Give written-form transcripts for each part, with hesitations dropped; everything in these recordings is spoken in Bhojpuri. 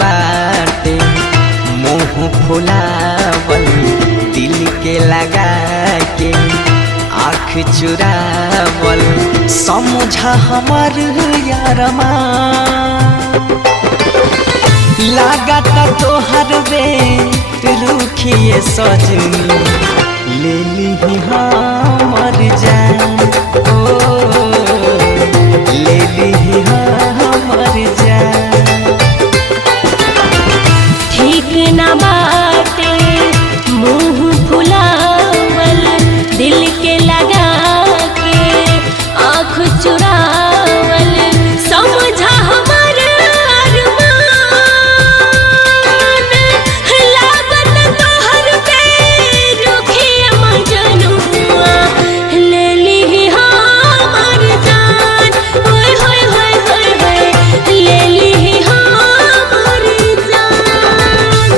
बाटे मुँह फुलावल दिल के लगा के आँख चुरावल समझा हमार यारमा लागत तोहर बे रुखिए सजनी ले ली हमर जान ओ ले ली हमर जान। ठीक न बाटे मुँह फुलावल दिल के लगा के आँख चुरावल समझा हमार अरमान लागत तोहर पे रुखिए मजनुआ ले ली हमर जान होय होय होय होय होय ले ली हमर जान।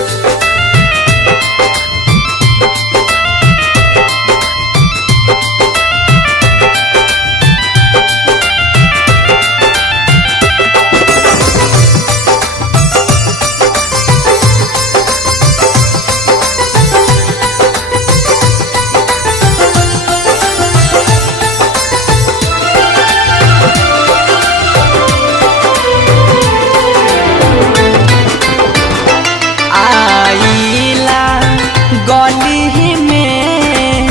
आइला गली में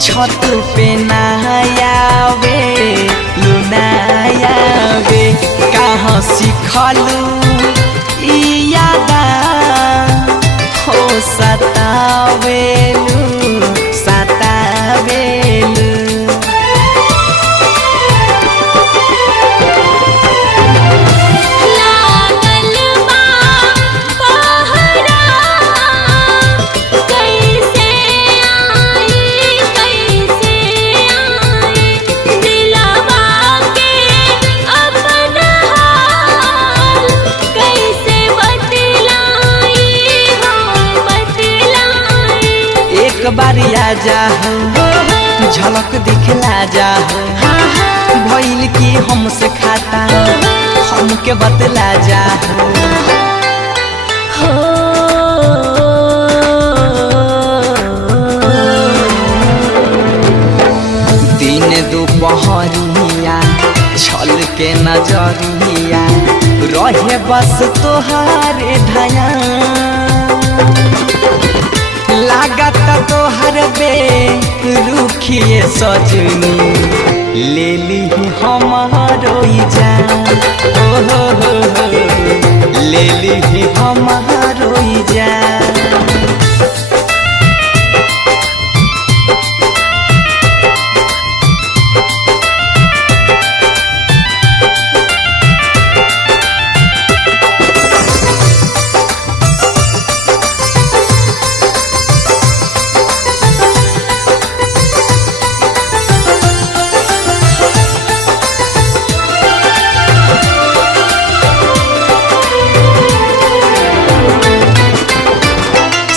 छत पे नहायावे लुनायावे कहाँ सिखलू ई यादा हो सतावेलू सतावेलू। लागल बा पहरा कैसे आई दिलवा के अपना हाल कैसे बतलाई हो बतलाई। एक बार आ जाओ झलक दिखला जाओ भइल की हमसे खाता हमके बतला जाओ। हो दिन दोपहरिया छल के नजरिया रहे बस तोहारे ढाया लागत तोहर बे रुखिए सजनी ले ली हमारो जान ओ हो ले ली हमारो जान।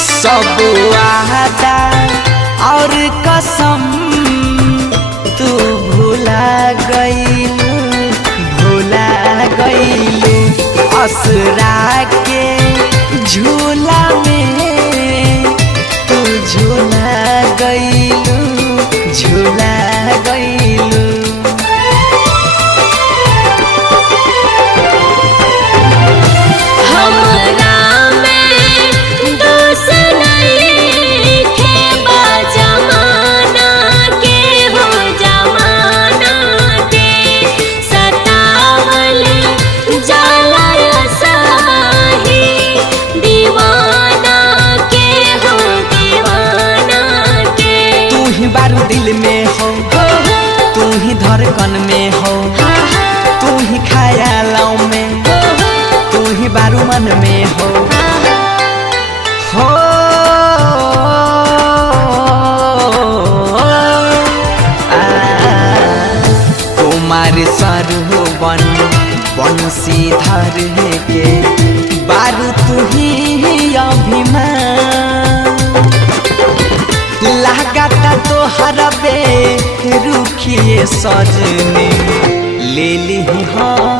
सब वादा और कसम तू भुला गईलू असरा के झूला में तू झूला गईलू झूला गईलू। हमरा में दोष नइखे बा जमाना के हो जमाना के सतावल जाला सही दीवाना के हो दीवाना के। तू ही बारू दिल में हो तू ही धड़कन में हो तू ही ख्यालों में तू ही बारू मन में हो तुम्हारे सरवन बंसी धर के बारू तू ही अभिमान लागत तोहर बे रुखिए सजनी ले ली हाँ